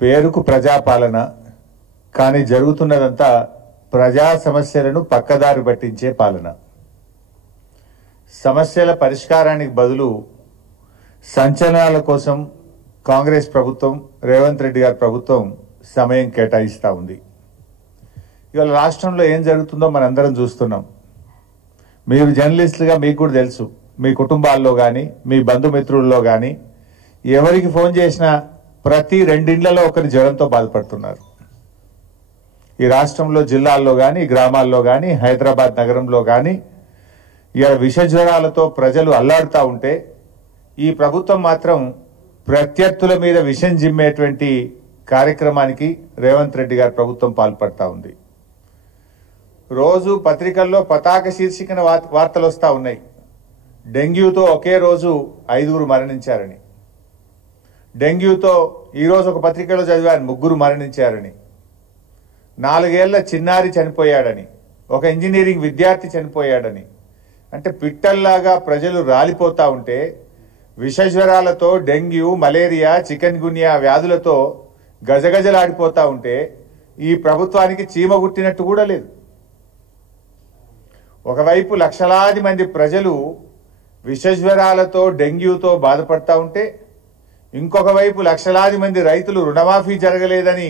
పేరుకు ప్రజాపాలన కానీ జరుగుతున్నదంతా ప్రజా సమస్యలను పక్కదారి పట్టించే పాలన. సమస్యల పరిష్కారానికి బదులు సంచలనాల కోసం కాంగ్రెస్ ప్రభుత్వం, రేవంత్ రెడ్డి గారి ప్రభుత్వం సమయం కేటాయిస్తూ ఉంది. ఇవాళ రాష్ట్రంలో ఏం జరుగుతుందో మనందరం చూస్తున్నాం. మీరు జర్నలిస్టులుగా మీకు కూడా తెలుసు, మీ కుటుంబాల్లో కానీ మీ బంధుమిత్రుల్లో కానీ ఎవరికి ఫోన్ చేసినా ప్రతి 2 ఇండ్లలో ఒకరి జ్వరంతో బాధపడుతున్నారు. ఈ రాష్ట్రంలో జిల్లాల్లో కానీ గ్రామాల్లో కానీ హైదరాబాద్ నగరంలో కానీ ఇలా విష జ్వరాలతో ప్రజలు అల్లాడుతూ ఉంటే ఈ ప్రభుత్వం మాత్రం ప్రత్యర్థుల మీద విషం జిమ్మేటువంటి కార్యక్రమానికి రేవంత్ రెడ్డి గారి ప్రభుత్వం పాల్పడతా ఉంది. రోజు పత్రికల్లో పతాక శీర్షికన వార్తలు వస్తూ ఉన్నాయి. డెంగ్యూతో ఒకే రోజు 5 మరణించారని, డెంగ్యూతో ఈరోజు ఒక పత్రికలో చదివాను 3 మరణించారని, 4 ఏళ్ల చిన్నారి చనిపోయాడని, ఒక ఇంజనీరింగ్ విద్యార్థి చనిపోయాడని. అంటే పిట్టల్లాగా ప్రజలు రాలిపోతా ఉంటే విషజ్వరాలతో డెంగ్యూ, మలేరియా, చికెన్ గున్యా వ్యాధులతో గజగజలాడిపోతా ఉంటే ఈ ప్రభుత్వానికి చీమ గుట్టినట్టు కూడా లేదు. ఒకవైపు లక్షలాది మంది ప్రజలు విషజ్వరాలతో డెంగ్యూతో బాధపడతా ఉంటే ఇంకొక వైపు లక్షలాది మంది రైతులు రుణమాఫీ జరగలేదని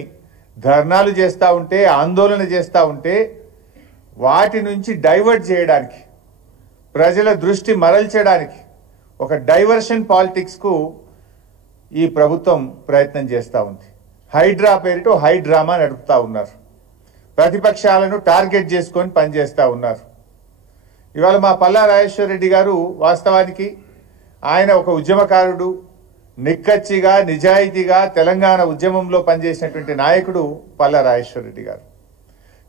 ధర్నాలు చేస్తూ ఉంటే, ఆందోళన చేస్తూ ఉంటే వాటి నుంచి డైవర్ట్ చేయడానికి, ప్రజల దృష్టి మరల్చడానికి ఒక డైవర్షన్ పాలిటిక్స్కు ఈ ప్రభుత్వం ప్రయత్నం చేస్తూ ఉంది. హైడ్రా పేరిట హైడ్రామా నడుపుతా ఉన్నారు. ప్రతిపక్షాలను టార్గెట్ చేసుకొని పనిచేస్తూ ఉన్నారు. ఇవాళ మా పల్లా రాజేశ్వర రెడ్డి గారు వాస్తవానికి ఆయన ఒక ఉద్యమకారుడు, నిక్కచ్చిగా నిజాయితీగా తెలంగాణ ఉద్యమంలో పనిచేసినటువంటి నాయకుడు పల్లా రాజేశ్వర రెడ్డి గారు.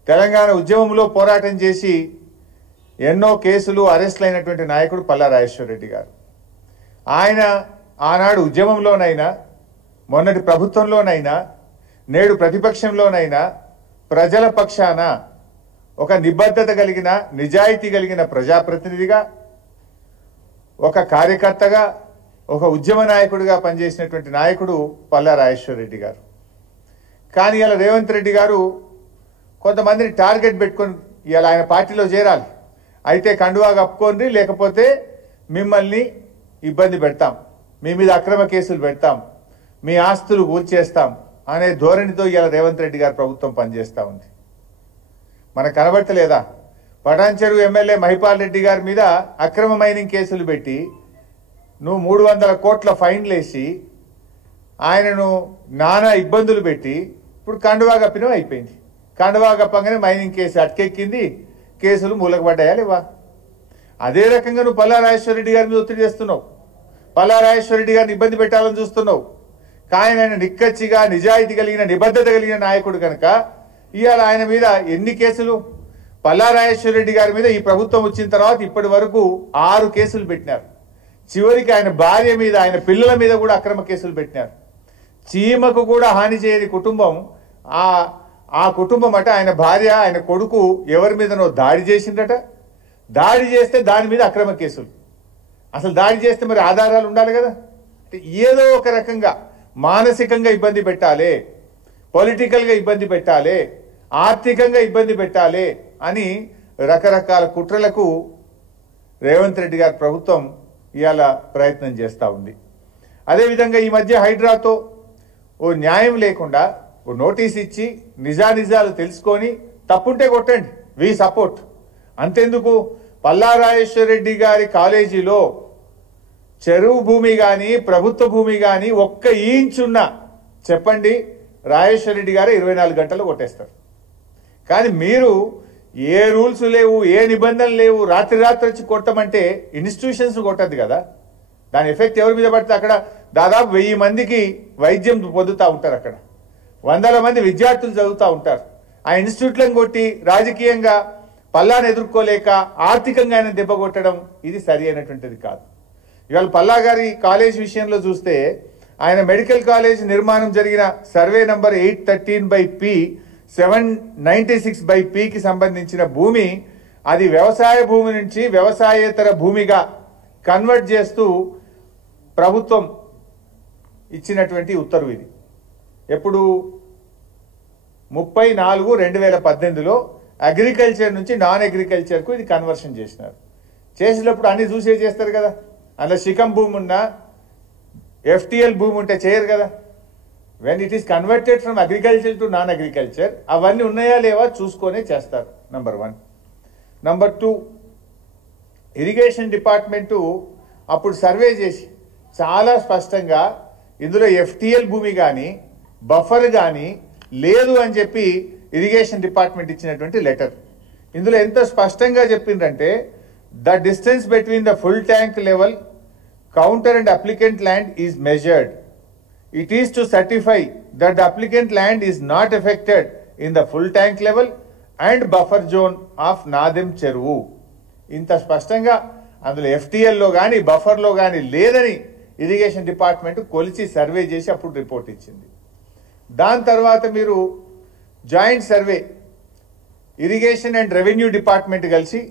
తెలంగాణ ఉద్యమంలో పోరాటం చేసి ఎన్నో కేసులు అరెస్టులు అయినటువంటి నాయకుడు పల్లా రాజేశ్వర రెడ్డి గారు. ఆయన ఆనాడు ఉద్యమంలోనైనా, మొన్నటి ప్రభుత్వంలోనైనా, నేడు ప్రతిపక్షంలోనైనా ప్రజల పక్షాన ఒక నిబద్ధత కలిగిన, నిజాయితీ కలిగిన ప్రజాప్రతినిధిగా, ఒక కార్యకర్తగా, ఒక ఉద్యమ నాయకుడిగా పనిచేసినటువంటి నాయకుడు పల్లా రాజేశ్వర రెడ్డి గారు. కానీ ఇలా రేవంత్ రెడ్డి గారు కొంతమందిని టార్గెట్ పెట్టుకొని ఇలా ఆయన పార్టీలో చేరాలి, అయితే కండువా కప్పుకోండి, లేకపోతే మిమ్మల్ని ఇబ్బంది పెడతాం, మీ మీద అక్రమ కేసులు పెడతాం, మీ ఆస్తులు కూల్చేస్తాం అనే ధోరణితో ఇలా రేవంత్ రెడ్డి గారి ప్రభుత్వం పనిచేస్తూ ఉంది. మనకు కనబడతలేదా? పటాన్చెరు ఎమ్మెల్యే మహిపాల్ రెడ్డి గారి మీద అక్రమ మైనింగ్ కేసులు పెట్టి నువ్వు 300 కోట్ల ఫైన్లు వేసి ఆయనను నానా ఇబ్బందులు పెట్టి ఇప్పుడు కండువా కప్పినం అయిపోయింది. కండువా కప్పంగానే మైనింగ్ కేసు అటకెక్కింది, కేసులు మూలకపడ్డాయా లేవా? అదే రకంగా నువ్వు పల్లా రాజేశ్వర రెడ్డి గారి మీద ఒత్తిడి చేస్తున్నావు, పల్లా రాజేశ్వర రెడ్డి గారిని ఇబ్బంది పెట్టాలని చూస్తున్నావు. కానీ ఆయన నిక్కచ్చిగా నిజాయితీ కలిగిన, నిబద్ధత కలిగిన నాయకుడు కనుక ఇవాళ ఆయన మీద ఎన్ని కేసులు? పల్లా రాజేశ్వర రెడ్డి గారి మీద ఈ ప్రభుత్వం వచ్చిన తర్వాత ఇప్పటి వరకు 6 కేసులు పెట్టినారు. చివరికి ఆయన భార్య మీద, ఆయన పిల్లల మీద కూడా అక్రమ కేసులు పెట్టినారు. చీమకు కూడా హాని చేయని కుటుంబం ఆ కుటుంబం అట. ఆయన భార్య, ఆయన కొడుకు ఎవరి మీదనో దాడి చేసిందట. దాడి చేస్తే దాని మీద అక్రమ కేసులు. అసలు దాడి చేస్తే మరి ఆధారాలు ఉండాలి కదా. అంటే ఏదో ఒక రకంగా మానసికంగా ఇబ్బంది పెట్టాలి, పొలిటికల్గా ఇబ్బంది పెట్టాలి, ఆర్థికంగా ఇబ్బంది పెట్టాలి అని రకరకాల కుట్రలకు రేవంత్ రెడ్డి గారి ప్రభుత్వం ఇవాళ ప్రయత్నం చేస్తూ ఉంది. అదేవిధంగా ఈ మధ్య హైడ్రాతో ఓ న్యాయం లేకుండా ఓ నోటీస్ ఇచ్చి నిజానిజాలు తెలుసుకొని తప్పుంటే కొట్టండి, వి సపోర్ట్. అంతెందుకు, పల్లా రాజేశ్వర రెడ్డి గారి కాలేజీలో చెరువు భూమి కానీ ప్రభుత్వ భూమి కానీ 1 ఇంచ్ ఉన్నా చెప్పండి, రాజేశ్వర రెడ్డి గారు 24 గంటలు కొట్టేస్తారు. కానీ మీరు ఏ రూల్స్ లేవు, ఏ నిబంధనలు లేవు, రాత్రి వచ్చి కొట్టమంటే ఇన్స్టిట్యూషన్స్ కొట్టద్దు కదా. దాని ఎఫెక్ట్ ఎవరి మీద పడితే అక్కడ దాదాపు 1000 మందికి వైద్యం పొందుతూ ఉంటారు, అక్కడ 100 మంది విద్యార్థులు చదువుతూ ఉంటారు. ఆ ఇన్స్టిట్యూట్లను కొట్టి రాజకీయంగా పల్లాను ఎదుర్కోలేక ఆర్థికంగా ఆయన దెబ్బ కొట్టడం ఇది సరి అయినటువంటిది కాదు. ఇవాళ పల్లా గారి కాలేజ్ విషయంలో చూస్తే ఆయన మెడికల్ కాలేజ్ నిర్మాణం జరిగిన సర్వే నంబర్ 813/P 796/P సంబంధించిన భూమి అది వ్యవసాయ భూమి నుంచి వ్యవసాయేతర భూమిగా కన్వర్ట్ చేస్తూ ప్రభుత్వం ఇచ్చినటువంటి ఉత్తర్వు ఇది. ఎప్పుడు 34/2018లో అగ్రికల్చర్ నుంచి నాన్ అగ్రికల్చర్కు ఇది కన్వర్షన్ చేసినారు. చేసినప్పుడు అన్ని చూసే చేస్తారు కదా, అందులో శిఖం భూమి ఉన్నా ఎఫ్టిఎల్ భూమి ఉంటే చేయరు కదా. When it is converted from agriculture to non agriculture అవన్నీ ఉన్నాయా లేవా చూసుకొనే చేస్తారు. నంబర్ 1. నంబర్ 2, ఇరిగేషన్ డిపార్ట్మెంటు అప్పుడు సర్వే చేసి చాలా స్పష్టంగా ఇందులో ఎఫ్టిఎల్ భూమి కానీ బఫర్ కానీ లేదు అని చెప్పి ఇరిగేషన్ డిపార్ట్మెంట్ ఇచ్చినటువంటి లెటర్. ఇందులో ఎంత స్పష్టంగా చెప్పిందంటే the distance between the full tank level counter and applicant land is measured. It is to certify that the applicant land is not affected in the full tank level and buffer zone of Nadem Cheruvu. ఇంత స్పష్టంగా అందులో ఎఫ్టిఎల్లో కానీ బఫర్లో కానీ లేదని irrigation department కొలిచి survey చేసి అప్పుడు report ఇచ్చింది. దాని తర్వాత మీరు joint survey irrigation and revenue department కలిసి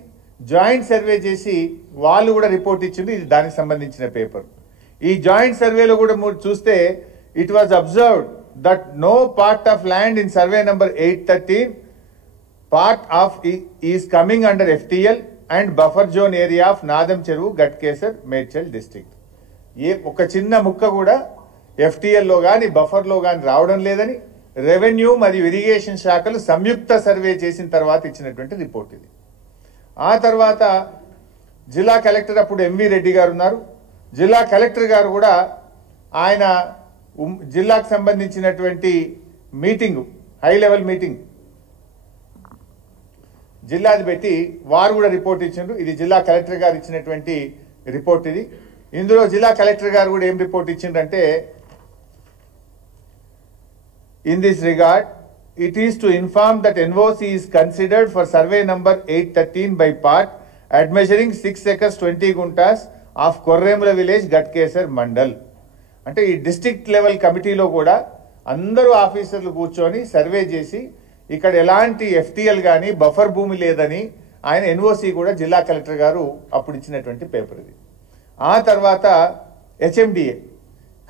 జాయింట్ సర్వే చేసి వాళ్ళు కూడా రిపోర్ట్ ఇచ్చింది. ఇది దానికి సంబంధించిన పేపర్. ఈ జాయింట్ సర్వేలో కూడా మీరు చూస్తే it was observed that no part of land in survey number 813 part of is coming under FTL and buffer zone area of Nadam Cheruvu, Gatkesar, Medchal district. ఒక చిన్న ముక్క కూడా FTL లో గాని బఫర్ లో గాని రావడం లేదని రెవెన్యూ మరియు ఇరిగేషన్ శాఖలు సంయుక్త సర్వే చేసిన తర్వాత ఇచ్చినటువంటి రిపోర్ట్ ఇది. ఆ తర్వాత జిల్లా కలెక్టర్ అప్పుడు ఎంవి రెడ్డి గారు ఉన్నారు. జిల్లా కలెక్టర్ గారు కూడా ఆయన జిల్లాకు సంబంధించినటువంటి మీటింగ్ హై లెవెల్ మీటింగ్ జిల్లాది పెట్టి వారు కూడా రిపోర్ట్ ఇచ్చిండ్రు. ఇది జిల్లా కలెక్టర్ గారు ఇచ్చినటువంటి రిపోర్ట్ ఇది. ఇందులో జిల్లా కలెక్టర్ గారు కూడా ఏం రిపోర్ట్ ఇచ్చిండ్రంటే in this regard it is to inform that NOC is considered for survey number 813 by part at measuring 6 acres 20 guntas of Korremula village Ghatkesar mandal. అంటే ఈ డిస్ట్రిక్ట్ లెవెల్ కమిటీలో కూడా అందరూ ఆఫీసర్లు కూర్చొని సర్వే చేసి ఇక్కడ ఎలాంటి ఎఫ్టిఎల్ కానీ బఫర్ భూమి లేదని ఆయన ఎన్ఓసి కూడా జిల్లా కలెక్టర్ గారు అప్పుడు ఇచ్చినటువంటి పేపర్ ఇది. ఆ తర్వాత హెచ్ఎండిఏ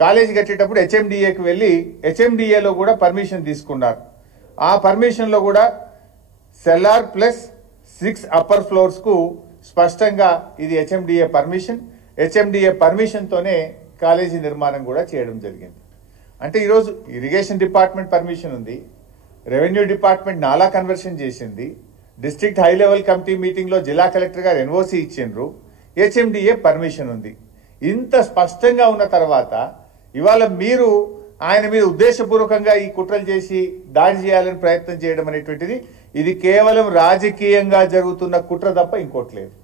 కాలేజీ కట్టేటప్పుడు హెచ్ఎండిఏకి వెళ్ళి హెచ్ఎండిఏలో కూడా పర్మిషన్ తీసుకున్నారు. ఆ పర్మిషన్లో కూడా సెల్లార్ ప్లస్ 6 అప్పర్ ఫ్లోర్స్కు స్పష్టంగా ఇది హెచ్ఎండిఏ పర్మిషన్. హెచ్ఎండిఏ పర్మిషన్తోనే కాలేజీ నిర్మాణం కూడా చేయడం జరిగింది. అంటే ఈరోజు ఇరిగేషన్ డిపార్ట్మెంట్ పర్మిషన్ ఉంది, రెవెన్యూ డిపార్ట్మెంట్ నాలా కన్వర్షన్ చేసింది, డిస్ట్రిక్ట్ హై లెవెల్ కమిటీ మీటింగ్లో జిల్లా కలెక్టర్ గారు ఎన్ఓసి ఇచ్చిండ్రు, హెచ్ఎండిఏ పర్మిషన్ ఉంది. ఇంత స్పష్టంగా ఉన్న తర్వాత ఇవాళ మీరు ఆయన మీద ఉద్దేశపూర్వకంగా ఈ కుట్రలు చేసి దాడి చేయాలని ప్రయత్నం చేయడం అనేటువంటిది ఇది కేవలం రాజకీయంగా జరుగుతున్న కుట్ర తప్ప ఇంకోటి లేదు.